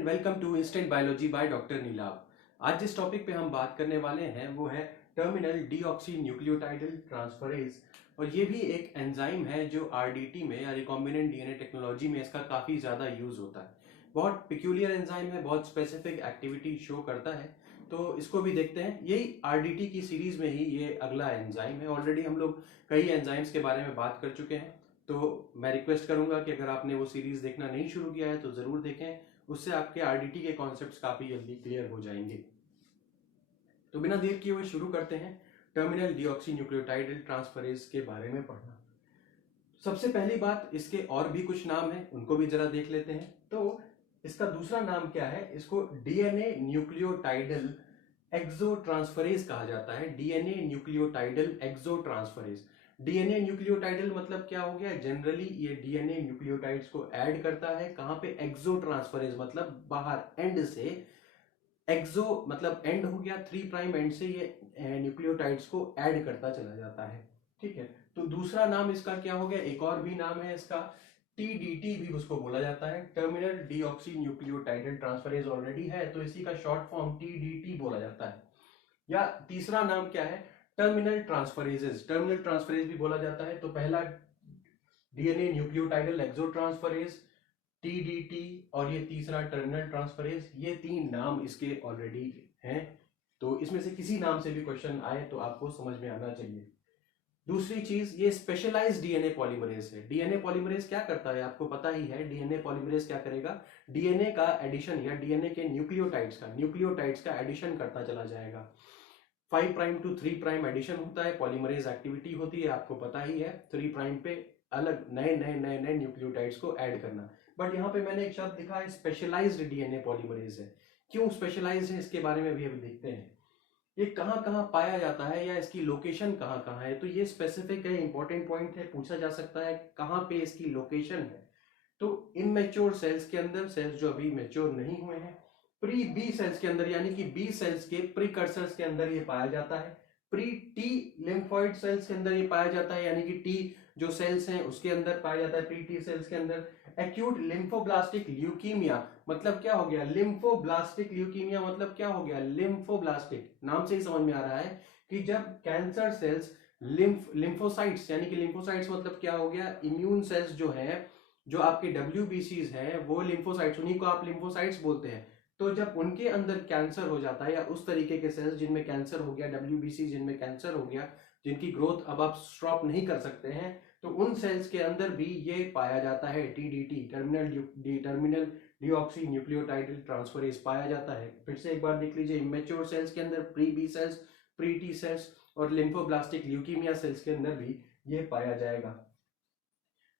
And welcome to instant biology by doctor Neelabh. आज जिस topic पे हम बात करने वाले हैं वो है टर्मिनल डीऑक्सी न्यूक्लियोटाइडल ट्रांसफरेज। और ये भी एक एंजाइम है जो आरडीटी में या रिकॉम्बिनेंट डीएनए टेक्नोलॉजी में इसका काफ़ी ज़्यादा यूज़ होता है। बहुत पिक्यूलियर एंजाइम है, बहुत स्पेसिफिक एक्टिविटी शो करता है, तो इसको भी देखते हैं। यही आरडीटी की सीरीज में ही ये अगला एंजाइम है। ऑलरेडी हम लोग कई एंजाइम्स के बारे में बात कर चुके हैं, तो मैं रिक्वेस्ट करूंगा कि अगर आपने वो सीरीज देखना नहीं शुरू किया है तो ज़रूर देखें, उससे आपके आरडीटी के कॉन्सेप्ट्स काफ़ी जल्दी क्लियर हो जाएंगे। तो बिना देर किए हुए शुरू करते हैं टर्मिनल डीऑक्सी न्यूक्लियोटाइडल ट्रांसफरेज के बारे में पढ़ना। सबसे पहली बात, इसके और भी कुछ नाम हैं, उनको भी जरा देख लेते हैं। तो इसका दूसरा नाम क्या है? इसको डीएनए न्यूक्लियोटाइडल एक्सो ट्रांसफरेज कहा जाता है। डीएनए न्यूक्लियोटाइडल एक्सो ट्रांसफरेज। डीएनए न्यूक्लियोटाइडल मतलब क्या हो गया? जनरली ये डीएनए न्यूक्लियोटाइड्स को ऐड करता है। कहां पे? एक्सो ट्रांसफरेज मतलब बाहर, एंड से। एक्सो मतलब एंड हो गया, 3 प्राइम एंड से ये न्यूक्लियोटाइड्स को ऐड करता चला जाता है। ठीक है, तो दूसरा नाम इसका क्या हो गया? एक और भी नाम है इसका, टीडीटी भी उसको बोला जाता है। टर्मिनल डीऑक्सी न्यूक्लियोटाइडल ट्रांसफरेज ऑलरेडी है तो इसी का शॉर्ट फॉर्म टीडीटी बोला जाता है। या तीसरा नाम क्या है? Terminal transferases. टर्मिनल ट्रांसफरेज भी बोला जाता है। तो पहला डीएनए न्यूक्लियोटाइडल एक्सो ट्रांसफरेज, टीडीटी, और ये तीसरा टर्मिनल ट्रांसफरेज। ये 3 नाम इसके ऑलरेडी हैं, तो इसमें से किसी नाम से भी क्वेश्चन आए तो आपको समझ में आना चाहिए। दूसरी चीज, ये स्पेशलाइज्ड डीएनए पॉलीमरेज है। डीएनए पॉलीमरेज क्या करता है आपको पता ही है। डीएनए पॉलीमरेज क्या करेगा? डीएनए का एडिशन या डीएनए के न्यूक्लियोटाइड्स का एडिशन करता चला जाएगा। 5 प्राइम टू 3 प्राइम एडिशन होता है, पॉलीमरेज एक्टिविटी होती है, आपको पता ही है। 3 प्राइम पे अलग नए नए नए नए न्यूक्लियोटाइड्स को ऐड करना। बट यहाँ पे मैंने एक शब्द लिखा है स्पेशलाइज्ड डीएनए पॉलीमरेज है। क्यों स्पेशलाइज्ड है इसके बारे में भी अभी देखते हैं। ये कहाँ कहाँ पाया जाता है या इसकी लोकेशन कहाँ कहाँ है, तो ये स्पेसिफिक है, इंपॉर्टेंट पॉइंट है, पूछा जा सकता है कहाँ पे इसकी लोकेशन है। तो इमेच्योर सेल्स के अंदर, सेल्स जो अभी मेच्योर नहीं हुए हैं, प्री बी सेल्स के अंदर यानी कि बी सेल्स के प्रीकर्सर्स के अंदर ये पाया जाता है। प्री टी लिम्फोइड सेल्स के अंदर ये पाया जाता है, यानी कि टी जो सेल्स हैं उसके अंदर पाया जाता है, प्री टी सेल्स के अंदर। एक्यूट लिम्फोब्लास्टिक ल्यूकीमिया मतलब क्या हो गया? लिम्फोब्लास्टिक ल्यूकीमिया मतलब क्या हो गया? लिम्फोब्लास्टिक, नाम से ही समझ में आ रहा है कि जब कैंसर सेल्स लिम्फोसाइट्स यानी कि लिम्फोसाइट्स मतलब क्या हो गया? इम्यून सेल्स जो है, जो आपके डब्ल्यूबीसीज हैं, वो लिम्फोसाइट्स, उन्हीं को आप लिम्फोसाइट्स बोलते हैं। तो जब उनके अंदर कैंसर हो जाता है या उस तरीके के सेल्स जिनमें कैंसर हो गया, डब्ल्यूबीसी जिनमें कैंसर हो गया, जिनकी ग्रोथ अब आप स्टॉप नहीं कर सकते हैं, तो उन सेल्स के अंदर भी ये पाया जाता है टीडीटी, टर्मिनल डीऑक्सी न्यूक्लियोटाइडल ट्रांसफरेज पाया जाता है। फिर से एक बार देख लीजिए, इमेच्योर सेल्स के अंदर pre B cells, pre T cells और लिम्फोब्लास्टिक ल्यूकीमिया सेल्स के अंदर भी ये पाया जाएगा।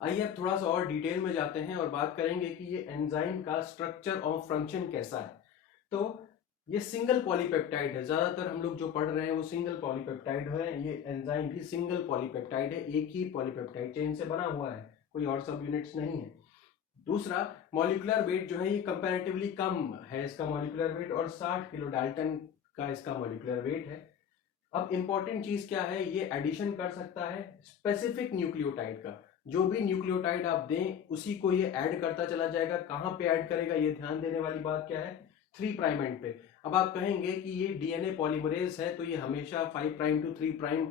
आइए अब थोड़ा सा और डिटेल में जाते हैं और बात करेंगे कि ये एंजाइम का स्ट्रक्चर और फंक्शन कैसा है। तो ये सिंगल पॉलीपेप्टाइड है, ज्यादातर हम लोग जो पढ़ रहे हैं वो सिंगल पॉलीपेप्टाइड है। ये एंजाइम भी सिंगल पॉलीपेप्टाइड है, एक ही पॉलीपेप्टाइड चेन से बना हुआ है, कोई और सब यूनिट्स नहीं है। दूसरा, मॉलिक्यूलर वेट जो है ये कंपैरेटिवली कम है इसका मॉलिक्यूलर वेट, और 60 किलो डाल्टन का इसका मॉलिक्यूलर वेट है। अब इंपॉर्टेंट चीज क्या है? ये एडिशन कर सकता है स्पेसिफिक न्यूक्लियोटाइड का। जो भी न्यूक्लियोटाइड आप दें उसी को ये ऐड करता चला जाएगा। कहां पे ऐड करेगा? ये ध्यान देने वाली बात क्या है? 3 प्राइम एंड पे। अब आप कहेंगे कि ये डीएनए पॉलीमरेज है तो ये हमेशा 5 प्राइम टू 3 प्राइम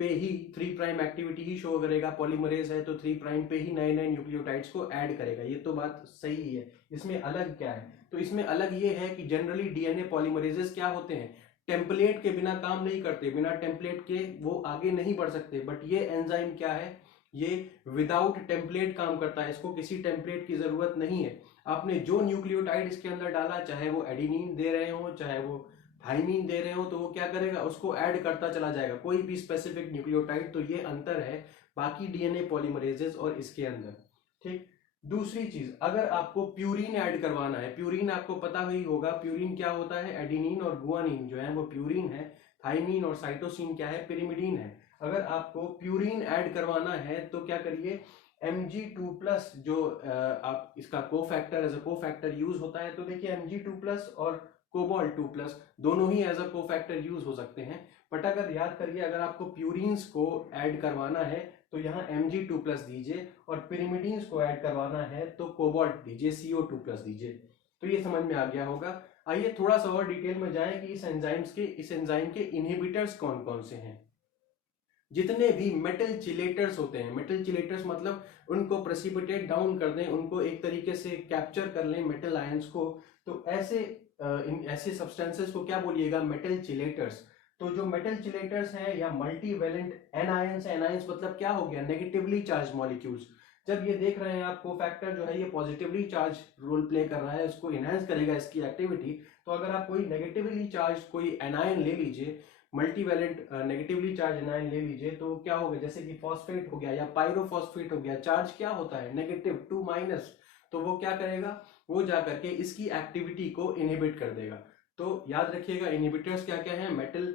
पे ही 3 प्राइम एक्टिविटी ही शो करेगा। पॉलीमरेज है तो 3 प्राइम पे ही नए नए न्यूक्लियोटाइड्स को ऐड करेगा। ये तो बात सही है। इसमें अलग क्या है? तो इसमें अलग ये है कि जनरली डीएनए पॉलीमरेजेस क्या होते हैं? टेम्पलेट के बिना काम नहीं करते, बिना टेम्पलेट के वो आगे नहीं बढ़ सकते। बट ये एंजाइम क्या है? ये विदाउट टेम्पलेट काम करता है, इसको किसी टेम्पलेट की जरूरत नहीं है। आपने जो न्यूक्लियोटाइड इसके अंदर डाला, चाहे वो एडिनिन दे रहे हो चाहे वो थाइमीन दे रहे हो, तो वो क्या करेगा? उसको ऐड करता चला जाएगा, कोई भी स्पेसिफिक न्यूक्लियोटाइड। तो ये अंतर है बाकी डीएनए पॉलीमरेजेस और इसके अंदर। ठीक। दूसरी चीज, अगर आपको प्यूरिन ऐड करवाना है, प्यूरिन आपको पता ही होगा, प्यूरिन क्या होता है? एडिनिन और गुआनिन जो है वो प्यूरिन है, थाइमीन और साइटोसिन क्या है? पिरिमिडीन है। अगर आपको प्यूरिन ऐड करवाना है तो क्या करिए? Mg2+ जो आप इसका cofactor, as a cofactor use होता है, तो देखिए Mg2+ और कोबाल्ट 2+ दोनों ही एज अ कोफैक्टर यूज हो सकते हैं। बट अगर याद करिए, अगर आपको प्यूरिन्स को ऐड करवाना है तो यहाँ Mg2+ दीजिए, और पिरिमिडीन्स को ऐड करवाना है तो कोबाल्ट दीजिए, CO2+ दीजिए। तो ये समझ में आ गया होगा। आइए थोड़ा सा और डिटेल में जाएं कि इस एंजाइम के इनहिबिटर्स कौन कौन से हैं। जितने भी मेटल चिलेटर्स होते हैं, मेटल चिलेटर्स मतलब उनको प्रेसिपिटेट डाउन कर दें, उनको एक तरीके से कैप्चर कर लें मेटल आयंस को, तो ऐसे सब्सटेंसेस को क्या बोलिएगा, मेटल चिलेटर्स। तो जो मेटल चिलेटर्स हैं या मल्टीवैलेंट एनायंस, एनायंस मतलब क्या हो गया, नेगेटिवली चार्ज मॉलिक्यूल्स। जब ये देख रहे हैं आप कोफैक्टर जो है ये पॉजिटिवली चार्ज रोल प्ले कर रहा है, इसको इनहेंस करेगा इसकी एक्टिविटी। तो अगर आप कोई नेगेटिवली चार्ज कोई एनायन ले लीजिए, मल्टीवैलेंट नेगेटिवली चार्ज एनायन ले लीजिए, तो क्या होगा, जैसे कि फॉस्फेट हो गया या पायरोफॉस्फेट हो गया, चार्ज क्या होता है, नेगेटिव 2-, तो वो क्या करेगा, वो जा करके इसकी एक्टिविटी को इनहिबिट कर देगा। तो याद रखिएगा इनहिबिटर्स क्या क्या है, metal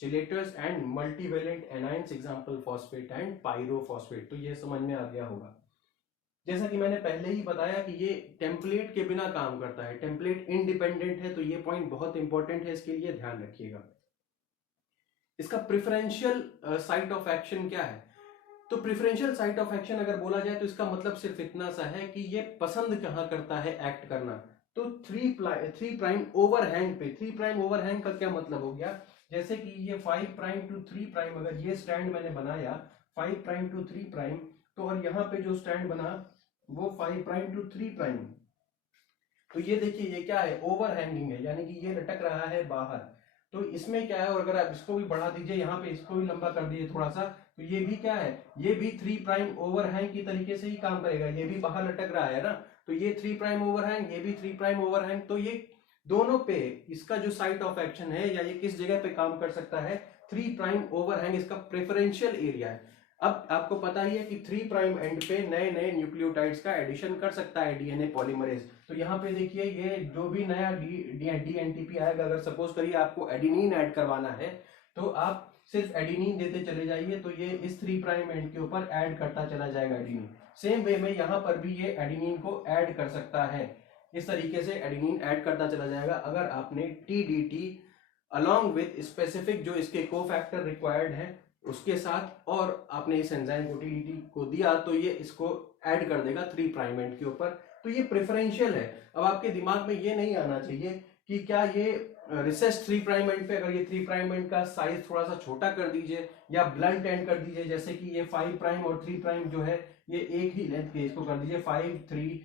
chelators and multivalent anions, example phosphate and pyrophosphate. तो ये समझ में आ गया होगा। जैसा कि मैंने पहले ही बताया कि ये टेम्पलेट के बिना काम करता है, टेम्पलेट इंडिपेंडेंट है, तो ये पॉइंट बहुत इंपॉर्टेंट है, इसके लिए ध्यान रखिएगा। इसका प्रिफरेंशियल साइट ऑफ एक्शन क्या है, तो प्रिफरेंशियल साइट ऑफ एक्शन अगर बोला जाए तो इसका मतलब सिर्फ इतना सा है कि ये पसंद कहां करता है एक्ट करना। तो 3' ओवरहैंग पे, 3' ओवरहैंग का क्या मतलब हो गया, जैसे कि ये 5' to 3', अगर ये स्टैंड मैंने बनाया 5' to 3', तो और यहाँ पे जो स्टैंड बना वो 5' to 3', तो ये देखिए ये क्या है, ओवरहैंगिंग है, यानी कि ये लटक रहा है बाहर। तो इसमें क्या है, और अगर आप इसको भी बढ़ा दीजिए, यहाँ पे इसको भी लंबा कर दीजिए थोड़ा सा, तो ये भी क्या है, ये भी 3' ओवरहैंग की तरीके से ही काम करेगा, ये भी बाहर लटक रहा है ना, तो ये 3' ओवरहैंग, ये भी 3' ओवरहैंग, तो ये दोनों पे इसका जो साइट ऑफ एक्शन है या ये किस जगह पे काम कर सकता है, 3' ओवरहैंग इसका प्रेफरेंशियल एरिया है। अब आपको पता ही है कि 3' एंड पे नए नए न्यूक्लियोटाइड्स का एडिशन कर सकता है डीएनए पॉलीमरेज। तो यहाँ पे देखिए ये जो भी नया डीएनटीपी आएगा, अगर सपोज करिए आपको एडिनिन ऐड करवाना है, तो आप सिर्फ एडिनिन देते चले जाइए, तो ये इस 3' एंड के ऊपर ऐड करता चला जाएगा एडिनिन। सेम वे में यहाँ पर भी ये एडिनिन को ऐड कर सकता है, इस तरीके से एडिनिन ऐड करता चला जाएगा। अगर आपने टीडीटी अलॉन्ग विथ स्पेसिफिक जो इसके कोफैक्टर रिक्वायर्ड है उसके साथ, और आपने इस एंजाइम को टीडीटी को दिया, तो ये इसको ऐड कर देगा 3' एंड के ऊपर। तो ये प्रेफरेंशियल है। अब आपके दिमाग में ये नहीं आना चाहिए कि क्या ये रिसेस 3' एंड पे, अगर ये 3' एंड का साइज थोड़ा सा छोटा कर दीजिए या ब्लंट एंड कर दीजिए, जैसे कि ये 5' और 3' जो है ये एक ही लेंथ के, इसको कर दीजिए 5, 3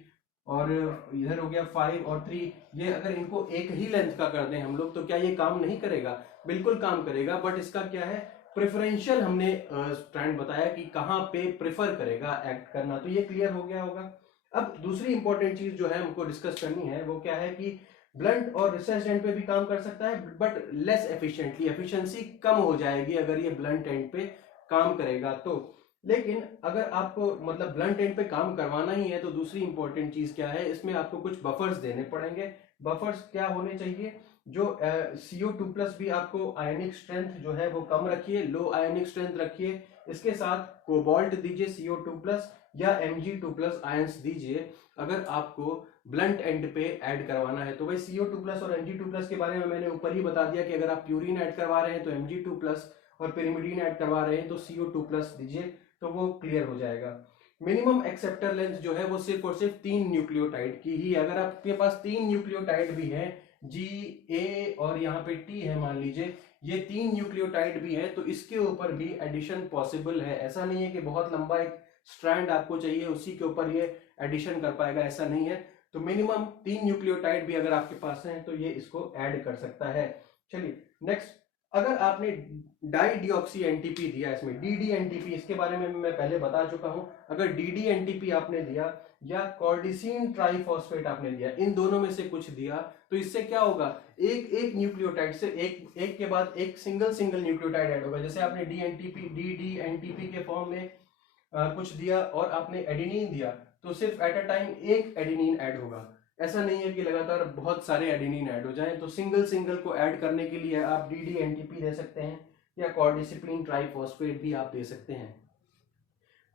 और इधर हो गया 5 और 3, ये अगर इनको एक ही लेंथ का कर दें हम लोग, तो क्या ये काम नहीं करेगा, बिल्कुल काम करेगा। बट इसका क्या है, प्रेफरेंशियल हमने स्ट्रैंड बताया कि कहां पे प्रेफर करेगा एक्ट करना, तो ये क्लियर हो गया होगा। अब दूसरी इंपॉर्टेंट चीज जो है हमको डिस्कस करनी है वो क्या है कि ब्लंट और रिसेस्ड एंड पे भी काम कर सकता है, बट लेस एफिशिएंटली, एफिशिएंसी कम हो जाएगी अगर ये ब्लंट एंड पे काम करेगा तो। लेकिन अगर आपको मतलब ब्लंट एंड पे काम करवाना ही है, तो दूसरी इंपॉर्टेंट चीज क्या है, इसमें आपको कुछ बफर्स देने पड़ेंगे। बफर्स क्या होने चाहिए, जो CO2+ भी आपको आयनिक स्ट्रेंथ जो है वो कम रखिए, लो आयनिक स्ट्रेंथ रखिए, इसके साथ कोबाल्ट दीजिए CO2+ या Mg2+ आयंस दीजिए अगर आपको ब्लंट एंड पे ऐड करवाना है। तो भाई CO2+ और Mg2+ के बारे में मैंने ऊपर ही बता दिया कि अगर आप प्यूरिन ऐड करवा रहे हैं तो Mg2+ और pyrimidine ऐड करवा रहे हैं तो CO2+ दीजिए, तो वो क्लियर हो जाएगा। मिनिमम एक्सेप्टर लेंथ जो है वो सिर्फ और सिर्फ 3 न्यूक्लियोटाइड की ही, अगर आपके पास 3 न्यूक्लियोटाइड भी है, G, A और यहाँ पे T है, मान लीजिए ये 3 न्यूक्लियोटाइड भी है, तो इसके ऊपर भी एडिशन पॉसिबल है। ऐसा नहीं है कि बहुत लंबा एक स्ट्रैंड आपको चाहिए उसी के ऊपर ये एडिशन कर पाएगा, ऐसा नहीं है। तो मिनिमम 3 न्यूक्लियोटाइड भी अगर आपके पास है तो ये इसको ऐड कर सकता है। चलिए नेक्स्ट, अगर आपने डाई डीऑक्सी एनटीपी दिया, इसमें DDNTP, इसके बारे में मैं पहले बता चुका हूं। अगर DDNTP आपने दिया या कॉर्डिसीन ट्राइफॉस्फेट आपने दिया, इन दोनों में से कुछ दिया, तो इससे क्या होगा, एक एक न्यूक्लियोटाइड से एक के बाद एक सिंगल न्यूक्लियोटाइड ऐड होगा। जैसे आपने DDNTP के फॉर्म में कुछ दिया और आपने एडिनिन दिया, तो सिर्फ एट अ टाइम एक एडिनिन ऐड होगा। ऐसा नहीं है कि लगातार बहुत सारे एडिनिन ऐड हो जाएं। तो सिंगल को ऐड करने के लिए आप DDNTP दे सकते हैं या कॉर्डिसिप्लिन ट्राइफॉस्फेट भी आप दे सकते हैं।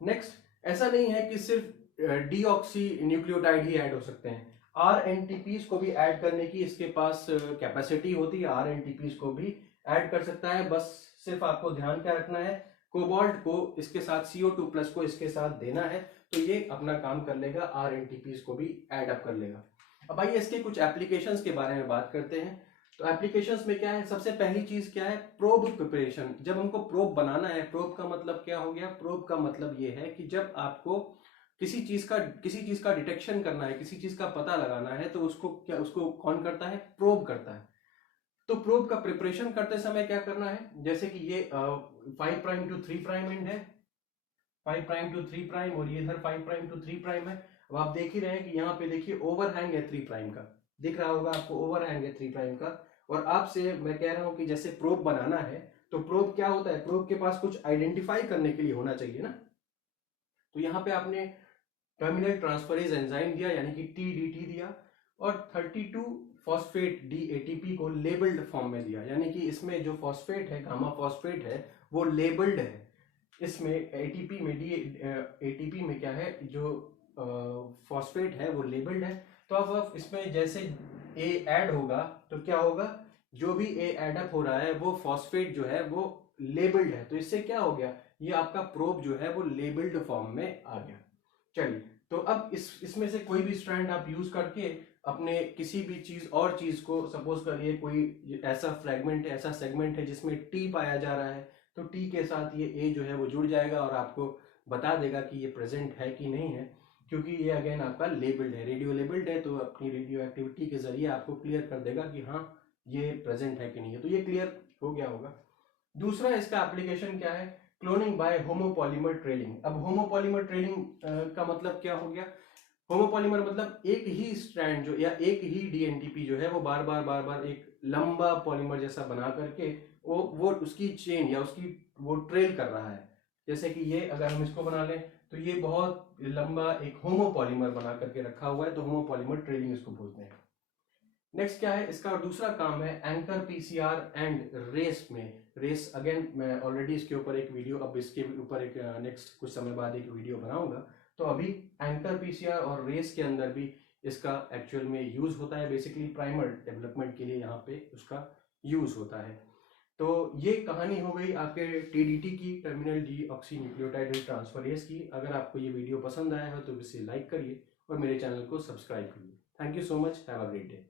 नेक्स्ट, ऐसा नहीं है कि सिर्फ डीऑक्सी न्यूक्लियोटाइड ही ऐड हो सकते हैं, RNTPs को भी ऐड करने की इसके पास कैपेसिटी होती है, RNTPs को भी ऐड कर सकता है। बस सिर्फ आपको ध्यान क्या रखना है, कोबाल्ट को इसके साथ, CO2+ को इसके साथ देना है, तो ये अपना काम कर लेगा, RNTPs को भी ऐड अप कर लेगा। अब आइए इसके कुछ एप्लीकेशंस के बारे में बात करते हैं। तो एप्लीकेशंस में क्या है, सबसे पहली चीज क्या है, प्रोब प्रिपरेशन। जब हमको प्रोब बनाना है, प्रोब का मतलब क्या हो गया, प्रोब का मतलब ये है कि जब आपको किसी चीज का डिटेक्शन करना है, किसी चीज का पता लगाना है, तो उसको कौन करता है, प्रोब करता है। तो प्रोब का प्रिपरेशन करते समय क्या करना है, जैसे कि ये 5' to 3' एंड है, 5' to 3' और ये इधर 5' to 3' है। अब आप देख ही रहे हैं कि यहाँ पे देखिए ओवरहैंग है 3' का, दिख रहा होगा आपको, ओवरहैंग है 3' का। और आपसे मैं कह रहा हूं कि जैसे प्रोब बनाना है, तो प्रोब क्या होता है, प्रोब के पास कुछ आइडेंटिफाई करने के लिए होना चाहिए ना। तो यहाँ पे आपने टर्मिनल ट्रांसफरेज एंजाइम दिया, यानी कि TDT दिया, और 32 फॉस्फेट DATP को लेबल्ड फॉर्म में दिया, यानी कि इसमें जो फॉस्फेट है, गामा फॉस्फेट है, वो लेबल्ड है। इसमें ATP में ATP में क्या है, जो फॉस्फेट है वो लेबल्ड है। तो अब इसमें जैसे A ऐड होगा तो क्या होगा, जो भी A ऐड अप हो रहा है वो फॉस्फेट जो है वो लेबल्ड है। तो इससे क्या हो गया, ये आपका प्रोब जो है वो लेबल्ड फॉर्म में आ गया। चलिए, तो अब इसमें से कोई भी स्ट्रैंड आप यूज करके अपने किसी भी चीज को, सपोज करिए कोई ऐसा फ्रेगमेंट है, ऐसा सेगमेंट है जिसमें टी पाया जा रहा है, तो टी के साथ ये ए जो है वो जुड़ जाएगा और आपको बता देगा कि ये प्रेजेंट है कि नहीं है, क्योंकि ये अगेन आपका लेबल्ड है, रेडियो लेबल्ड है, तो अपनी रेडियो एक्टिविटी के जरिए आपको क्लियर कर देगा कि हाँ ये प्रेजेंट है कि नहीं है। तो ये क्लियर हो गया होगा। दूसरा इसका एप्लीकेशन क्या है, क्लोनिंग बाय होमोपॉलीमर ट्रेलिंग। अब होमोपॉलीमर ट्रेलिंग का मतलब क्या हो गया, होमोपॉलीमर मतलब एक ही स्ट्रैंड जो, या एक ही DNTP जो है वो बार बार एक लंबा पॉलीमर जैसा बना करके वो उसकी चेन या उसकी वो ट्रेल कर रहा है। जैसे कि ये अगर हम इसको बना लें तो ये बहुत लंबा एक होमोपॉलीमर बना करके रखा हुआ है, तो होमोपॉलीमर ट्रेलिंग इसको बोलते हैं। नेक्स्ट क्या है, इसका दूसरा काम है एंकर PCR एंड रेस में। रेस अगेन मैं ऑलरेडी इसके ऊपर एक वीडियो, अब इसके ऊपर एक नेक्स्ट कुछ समय बाद एक वीडियो बनाऊंगा। तो अभी एंकर PCR और रेस के अंदर भी इसका एक्चुअल में यूज होता है, बेसिकली प्राइमर डेवलपमेंट के लिए यहाँ पे उसका यूज होता है। तो ये कहानी हो गई आपके TDT की, टर्मिनल डीऑक्सी न्यूक्लियोटाइड ट्रांसफरेज की। अगर आपको ये वीडियो पसंद आया हो तो इसे लाइक करिए और मेरे चैनल को सब्सक्राइब करिए। Thank you so much, have a great day.